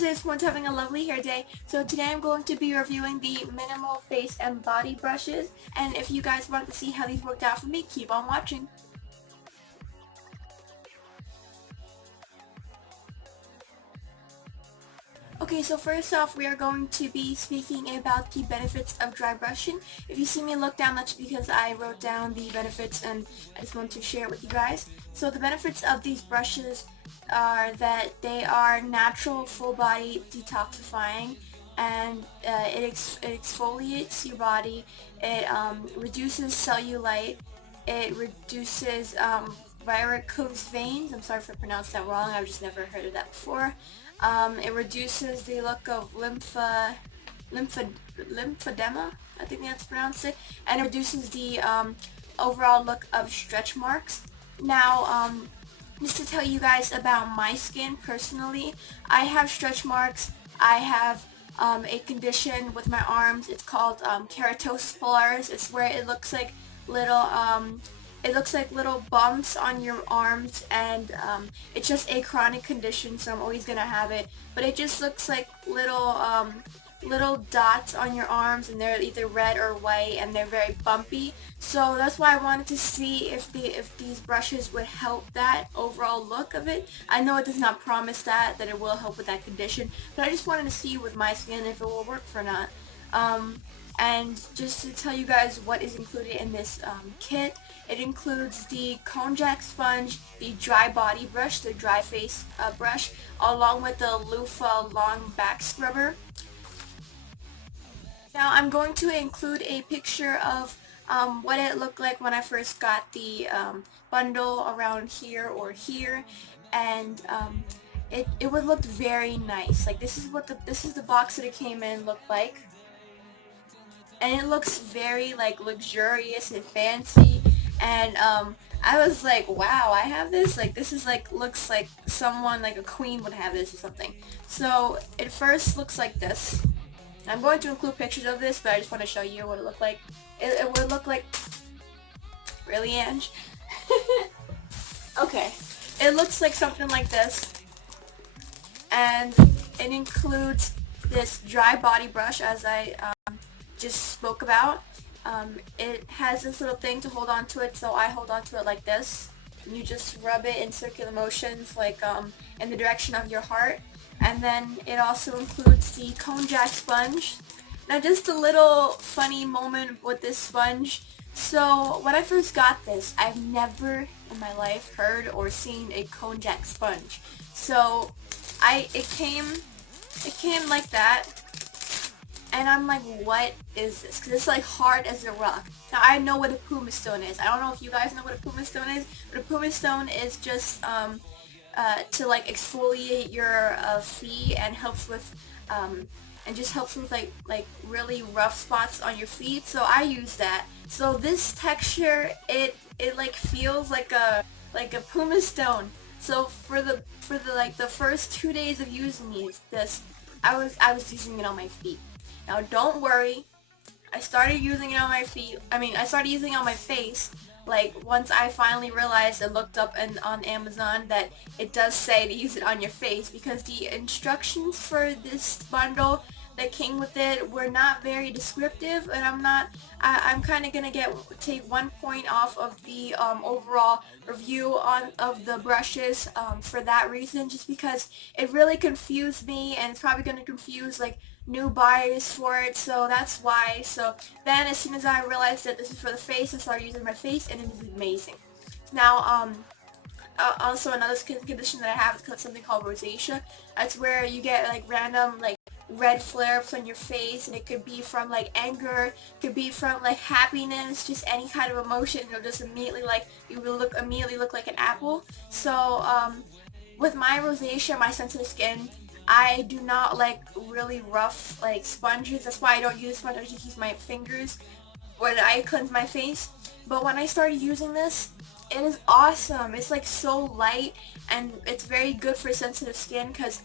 guys, it's having a lovely hair day. So today I'm going to be reviewing the Minimal Face and Body Brushes. And if you guys want to see how these worked out for me, keep on watching. Okay, so first off, we are going to be speaking about the benefits of dry brushing. If you see me look down, that's because I wrote down the benefits and I just want to share it with you guys. So the benefits of these brushes are that they are natural full body detoxifying, and it exfoliates your body, it reduces cellulite, it reduces varicose veins. I'm sorry if I pronounced that wrong, I've just never heard of that before. It reduces the look of lymphedema, I think that's pronounced it, and it reduces the overall look of stretch marks. Now, just to tell you guys about my skin personally, I have stretch marks. I have a condition with my arms. It's called keratosis pilaris. It's where it looks like little bumps on your arms, and it's just a chronic condition, so I'm always gonna have it. But it just looks like little dots on your arms, and they're either red or white, and they're very bumpy. So that's why I wanted to see if these brushes would help that overall look of it. I know it does not promise that it will help with that condition, but I just wanted to see with my skin if it will work or not. And just to tell you guys what is included in this kit, it includes the Konjac sponge, the dry body brush, the dry face brush, along with the loofah long back scrubber. Now I'm going to include a picture of what it looked like when I first got the bundle around here or here, and it would look very nice. Like this is the box that it came in looked like. And it looks very like luxurious and fancy, and I was like, wow, I have this? Like this is like, looks like someone, like a queen would have this or something. So it first looks like this. I'm going to include pictures of this, but I just want to show you what it looked like. It would look like, really, Ange? Okay, it looks like something like this, and it includes this dry body brush, as I just spoke about. It has this little thing to hold on to it, so I hold on to it like this. You just rub it in circular motions, like in the direction of your heart. And then it also includes the Konjac sponge. Now, just a little funny moment with this sponge. So when I first got this, I've never in my life heard or seen a Konjac sponge. So it came like that. And I'm like, what is this? Because it's like hard as a rock. Now I know what a pumice stone is. I don't know if you guys know what a pumice stone is, but a pumice stone is just to like exfoliate your feet, and helps with like really rough spots on your feet. So I use that. So this texture, it like feels like a pumice stone. So for the like the first 2 days of using this, I was using it on my feet. Now don't worry, I started using it on my feet. I started using it on my face, like once I finally realized and looked up on Amazon that it does say to use it on your face, because the instructions for this bundle that came with it were not very descriptive, and I'm kind of gonna take 1 point off of the overall review of the brushes for that reason, just because it really confused me, and it's probably gonna confuse like new buyers for it, so that's why. So then as soon as I realized that this is for the face, I started using my face, and it is amazing. Now also another skin condition that I have is something called rosacea. That's where you get like random like red flare-ups on your face, and it could be from like anger, it could be from like happiness, just any kind of emotion. It'll just immediately like, you will immediately look like an apple. So with my rosacea, my sensitive skin, I do not like really rough like sponges. That's why I don't use sponge. I just use my fingers when I cleanse my face. But when I started using this, it is awesome. It's like so light, and it's very good for sensitive skin, because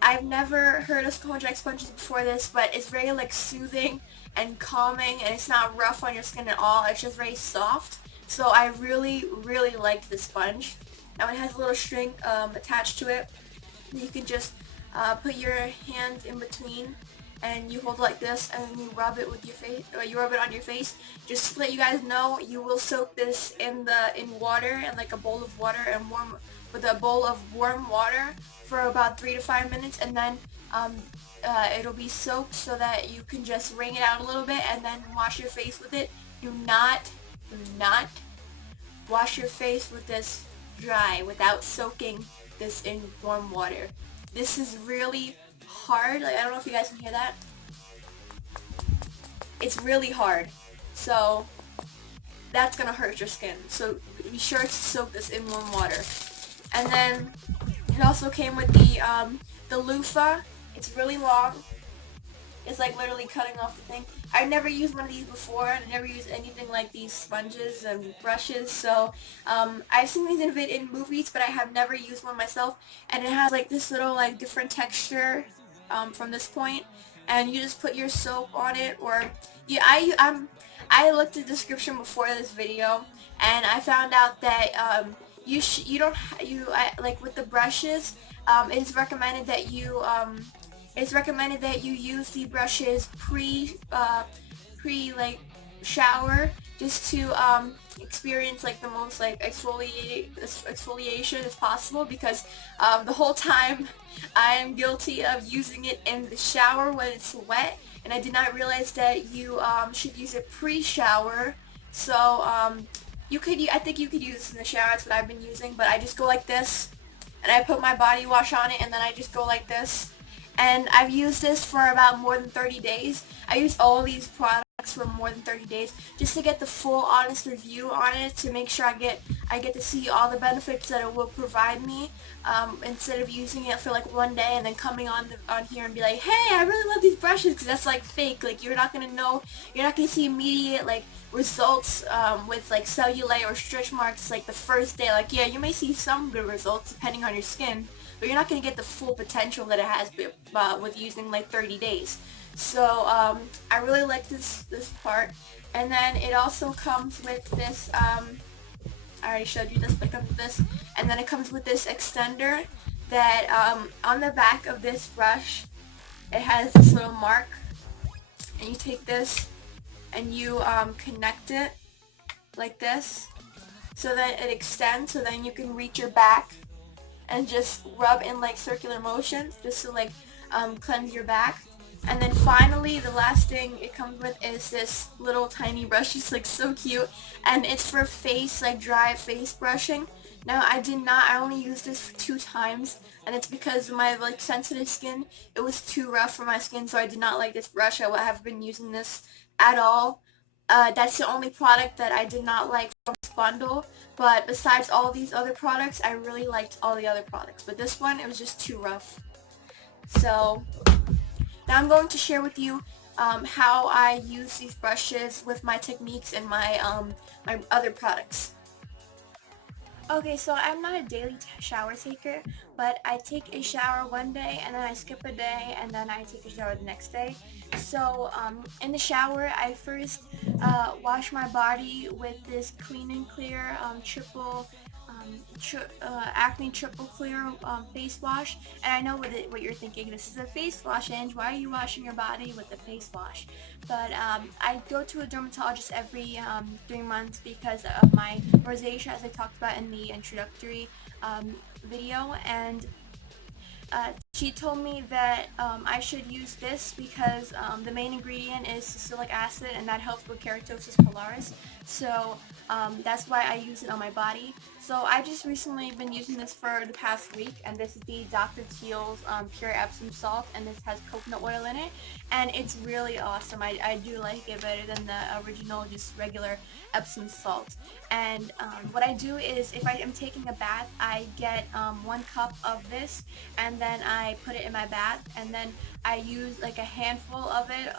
I've never heard of Konjac sponges before this, but it's very like soothing and calming, and it's not rough on your skin at all. It's just very soft. So I really liked this sponge. Now it has a little string attached to it. You can just put your hand in between and you hold it like this and you rub it with your face, or you rub it on your face. Just to let you guys know, you will soak this in water, and like a bowl of water, and with a bowl of warm water for about 3 to 5 minutes, and then it'll be soaked so that you can just wring it out a little bit and then wash your face with it. Do not wash your face with this dry without soaking this in warm water. This is really hard. Like, I don't know if you guys can hear that. It's really hard. So that's gonna hurt your skin. So be sure to soak this in warm water. And then it also came with the loofah. It's really long. It's like literally cutting off the thing. I never used one of these before, and I never used anything like these sponges and brushes, so I've seen these in movies, but I have never used one myself. And it has like this little like different texture from this point, and you just put your soap on it, or yeah, I looked at the description before this video, and I found out that like with the brushes, it is recommended that you use the brushes pre like shower, just to experience like the most like exfoliation as possible, because the whole time I am guilty of using it in the shower when it's wet, and I did not realize that you should use it pre-shower. So I think you could use this in the shower. That's what I've been using, but I just go like this and I put my body wash on it, and then I just go like this. And I've used this for about more than 30 days. I used all these products for more than 30 days just to get the full honest review on it, to make sure I get to see all the benefits that it will provide me, instead of using it for like one day and then coming on here and be like, hey, I really love these brushes, because that's like fake. Like, you're not gonna see immediate like results with like cellulite or stretch marks like the first day. Like, yeah, you may see some good results depending on your skin, but you're not going to get the full potential that it has with using like 30 days. So I really like this part. And then it also comes with this, I already showed you this, but it comes with this, and then it comes with this extender that on the back of this brush, it has this little mark, and you take this and you connect it like this so that it extends, so then you can reach your back and just rub in like circular motions just to like cleanse your back. And then finally, the last thing it comes with is this little tiny brush. It's like so cute, and it's for face, like dry face brushing. Now I only used this 2 times, and it's because of my like sensitive skin. It was too rough for my skin, so I did not like this brush. I haven't been using this at all. That's the only product that I did not like from this bundle, but besides all these other products, I really liked all the other products, but this one, it was just too rough. So now I'm going to share with you how I use these brushes with my techniques and my other products. Okay, so I'm not a daily shower taker, but I take a shower one day and then I skip a day and then I take a shower the next day. So in the shower, I first wash my body with this Clean and Clear acne triple clear face wash. And I know what you're thinking, this is a face wash, and why are you washing your body with a face wash? But I go to a dermatologist every 3 months because of my rosacea, as I talked about in the introductory video, and she told me that I should use this because the main ingredient is salicylic acid, and that helps with keratosis pilaris. So that's why I use it on my body. So I just recently been using this for the past week, and this is the Dr. Teal's Pure Epsom Salt, and this has coconut oil in it, and it's really awesome. I do like it better than the original, just regular Epsom salt. And what I do is, if I am taking a bath, I get 1 cup of this, and then I put it in my bath, and then I use like a handful of it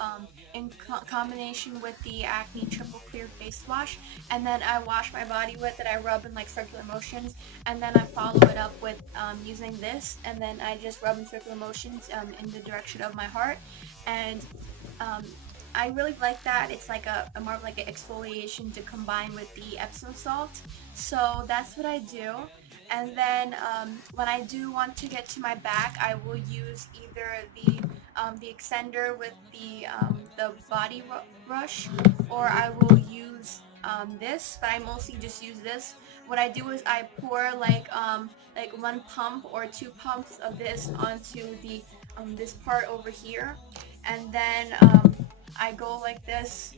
in combination with the Acne Triple Clear face wash, and then I wash my body with it. I rub in like circular motions, and then I follow it up with using this, and then I just rub in circular motions in the direction of my heart, and I really like that. It's like a more of like an exfoliation to combine with the Epsom salt. So that's what I do. And then when I do want to get to my back, I will use either the extender with the body brush, or I will use this, but I mostly just use this. What I do is I pour like one pump or two pumps of this onto the this part over here, and then I go like this,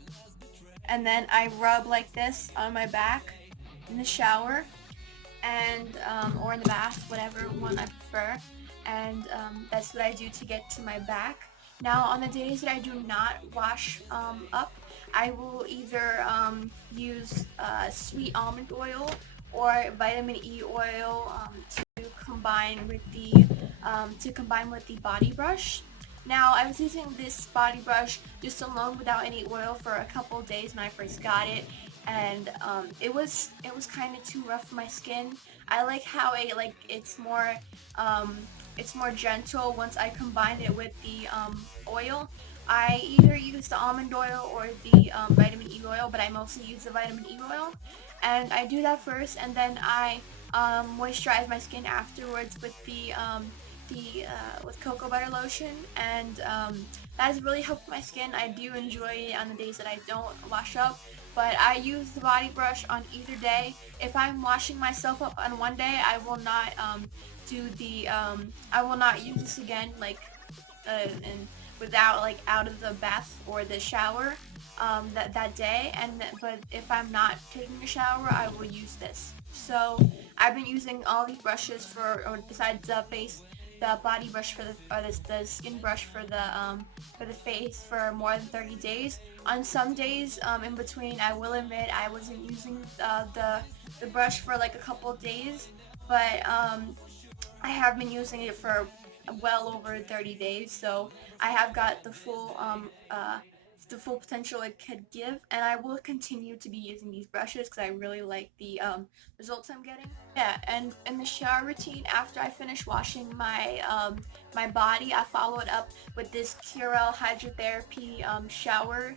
and then I rub like this on my back in the shower, and or in the bath, whatever one I prefer, and that's what I do to get to my back. Now on the days that I do not wash up, I will either use sweet almond oil or vitamin E oil to combine with the body brush. Now I was using this body brush just alone without any oil for a couple of days when I first got it, and it was kind of too rough for my skin. I like how it's more gentle once I combined it with the oil. I either use the almond oil or the vitamin E oil, but I mostly use the vitamin E oil. And I do that first, and then I moisturize my skin afterwards with with cocoa butter lotion, and that has really helped my skin. I do enjoy it on the days that I don't wash up, but I use the body brush on either day. If I'm washing myself up on one day, I will not I will not use this again, like and without like out of the bath or the shower that day. But if I'm not taking a shower, I will use this. So I've been using all these brushes or besides the body brush the skin brush for the face for more than 30 days. On some days in between, I will admit I wasn't using the brush for like a couple of days, but I have been using it for well over 30 days, so I have got the full potential it could give, and I will continue to be using these brushes because I really like the results I'm getting. Yeah, and in the shower routine, after I finish washing my body, I follow it up with this Curel Hydrotherapy shower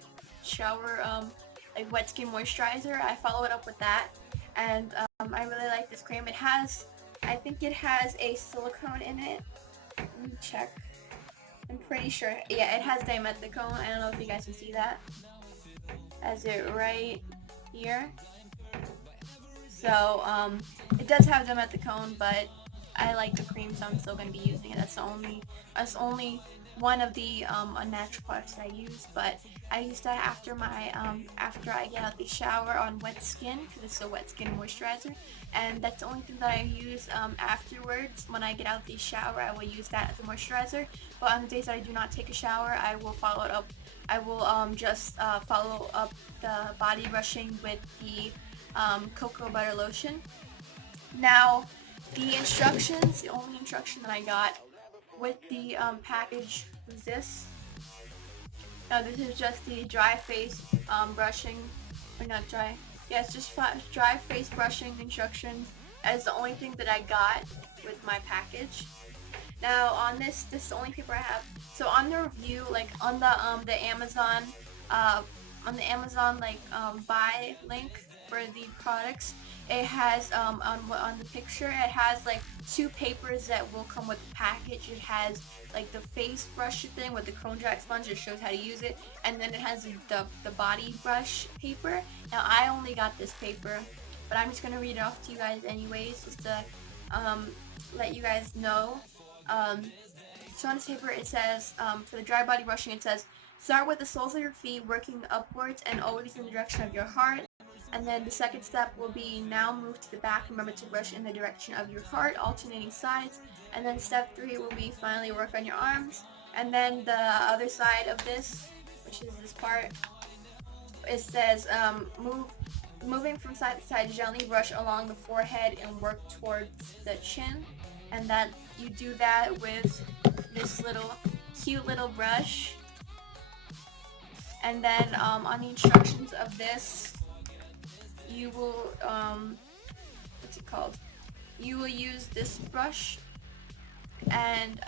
like wet skin moisturizer. I follow it up with that, and I really like this cream. I think it has a silicone in it. Let me check. I'm pretty sure. Yeah, it has dimethicone. I don't know if you guys can see that. Has it right here. So, it does have dimethicone, but I like the cream, so I'm still going to be using it. That's only one of the unnatural products that I use, but I use that after after I get out the shower on wet skin, because it's a wet skin moisturizer, and that's the only thing that I use afterwards. When I get out the shower, I will use that as a moisturizer, but on the days that I do not take a shower, I will follow it up. I will just follow up the body brushing with the cocoa butter lotion. Now, the only instruction that I got with the package was this. Now this is just the dry face brushing, or not dry. Yeah, it's just dry face brushing instructions. That is the only thing that I got with my package. Now on this is the only paper I have. So on the review, like on the Amazon, buy link for the products, it has on the picture, it has like two papers that will come with the package. It has like the face brush thing with the Konjac sponge that shows how to use it, and then it has the body brush paper. Now I only got this paper, but I'm just gonna read it off to you guys anyways, just to let you guys know. So on this paper it says, for the dry body brushing, it says, start with the soles of your feet, working upwards and always in the direction of your heart. And then the second step will be, now move to the back. Remember to brush in the direction of your heart, alternating sides. And then step 3 will be, finally work on your arms. And then the other side of this, which is this part, it says, moving from side to side, gently brush along the forehead and work towards the chin. And that you do that with this cute little brush. And then on the instructions of this, you will what's it called? You will use this brush, and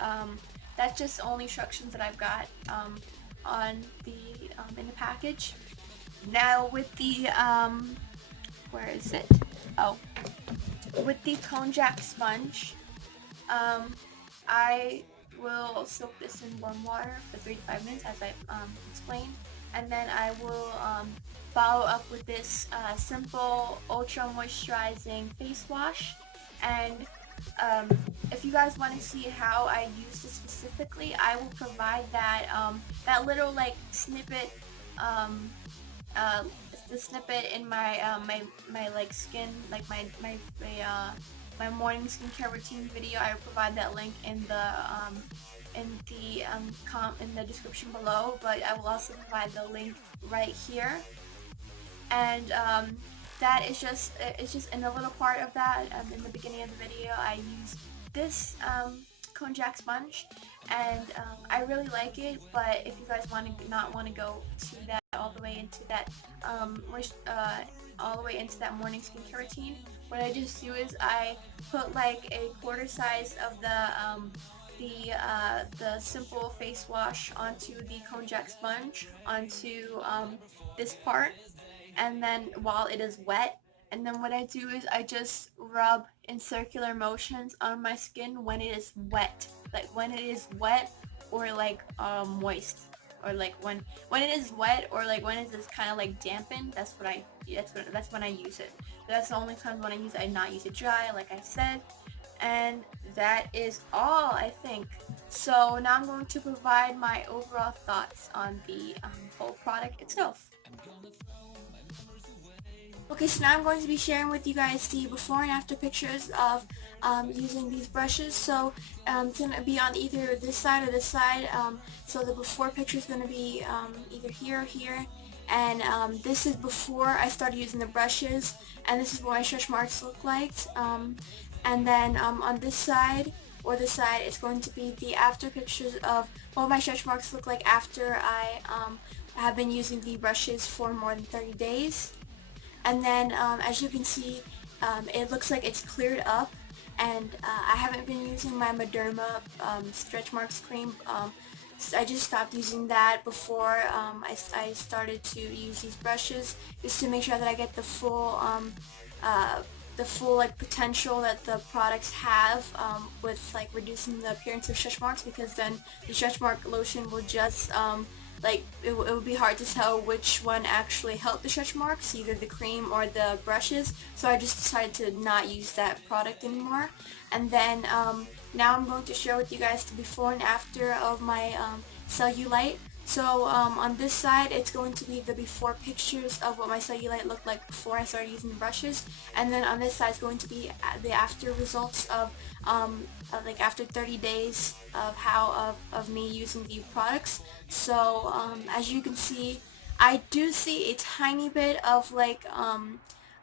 that's just the only instructions that I've got on the in the package. Now with the where is it? Oh, with the Konjac sponge, I will soak this in warm water for 3 to 5 minutes, as I explained, and then I will follow up with this simple ultra moisturizing face wash. And um, if you guys want to see how I use this specifically, I will provide that little like snippet, um, uh, the snippet in my like skin, like my morning skincare routine video. I will provide that link in the description below, but I will also provide the link right here. And that is just it's just in a little part of that. In the beginning of the video, I used this Konjac sponge, and I really like it. But if you guys not want to go to that all the way into that all the way into that morning skincare routine, what I just do is I put like a quarter size of the simple face wash onto the Konjac sponge onto this part, and then while it is wet, and then what I do is I just rub in circular motions on my skin when it is wet, like when it is wet or like moist, or like when it is wet, or like when it is kind of like dampened. That's when I use it. That's the only time when I use it. I not use it dry, like I said. And that is all, I think. So now I'm going to provide my overall thoughts on the whole product itself. Okay, so now I'm going to be sharing with you guys the before and after pictures of using these brushes. So it's going to be on either this side or this side. So the before picture is going to be either here or here. And this is before I started using the brushes, and this is what my stretch marks look like. And then on this side or this side, it's going to be the after pictures of what my stretch marks look like after I have been using the brushes for more than 30 days. And then as you can see, it looks like it's cleared up, and I haven't been using my Mederma stretch marks cream. I just stopped using that before I started to use these brushes, just to make sure that I get the full like potential that the products have with like reducing the appearance of stretch marks, because then the stretch mark lotion will just like it would be hard to tell which one actually helped the stretch marks, either the cream or the brushes. So I just decided to not use that product anymore. And then now I'm going to share with you guys the before and after of my cellulite. So on this side, it's going to be the before pictures of what my cellulite looked like before I started using the brushes, and then on this side is going to be the after results of like after 30 days of me using the products. So as you can see, I do see a tiny bit of like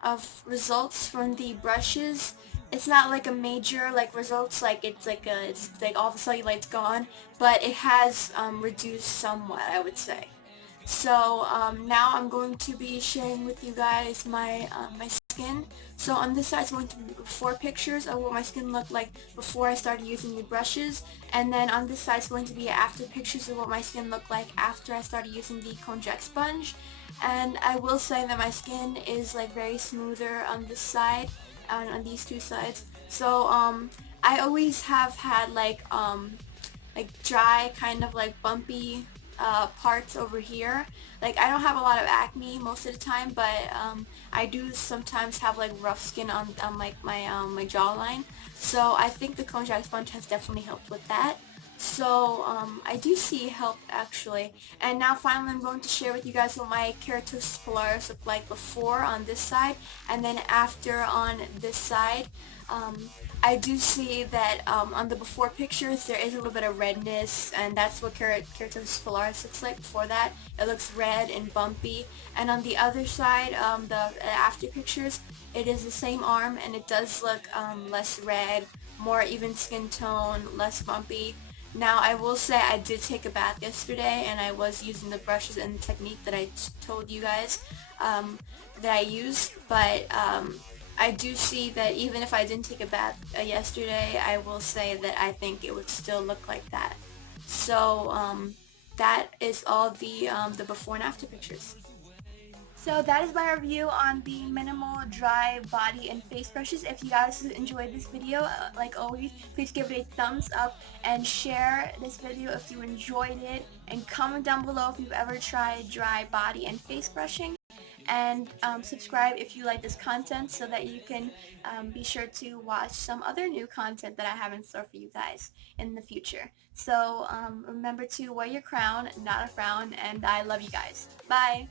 of results from the brushes. It's not like a major like results, like it's like all the cellulite's gone, but it has reduced somewhat, I would say. So now I'm going to be sharing with you guys my skin. So on this side is going to be before pictures of what my skin looked like before I started using the brushes, and then on this side is going to be after pictures of what my skin looked like after I started using the Konjac sponge. And I will say that my skin is like very smoother on this side and on these two sides. So I always have had like dry, kind of like bumpy parts over here. Like I don't have a lot of acne most of the time, but I do sometimes have like rough skin on like my jawline. So I think the Konjac sponge has definitely helped with that. So I do see help actually. And now finally I'm going to share with you guys what my keratosis pilaris looked like before on this side, and then after on this side. I do see that on the before pictures there is a little bit of redness, and that's what keratosis pilaris looks like before that. It looks red and bumpy. And on the other side, the after pictures, it is the same arm, and it does look less red, more even skin tone, less bumpy. Now I will say I did take a bath yesterday, and I was using the brushes and the technique that I told you guys that I use, but I do see that even if I didn't take a bath yesterday, I will say that I think it would still look like that. So that is all the before and after pictures. So that is my review on the Minimal Dry Body and Face Brushes. If you guys enjoyed this video, like always, please give it a thumbs up and share this video if you enjoyed it. And comment down below if you've ever tried dry body and face brushing. And subscribe if you like this content so that you can be sure to watch some other new content that I have in store for you guys in the future. So remember to wear your crown, not a frown, and I love you guys. Bye!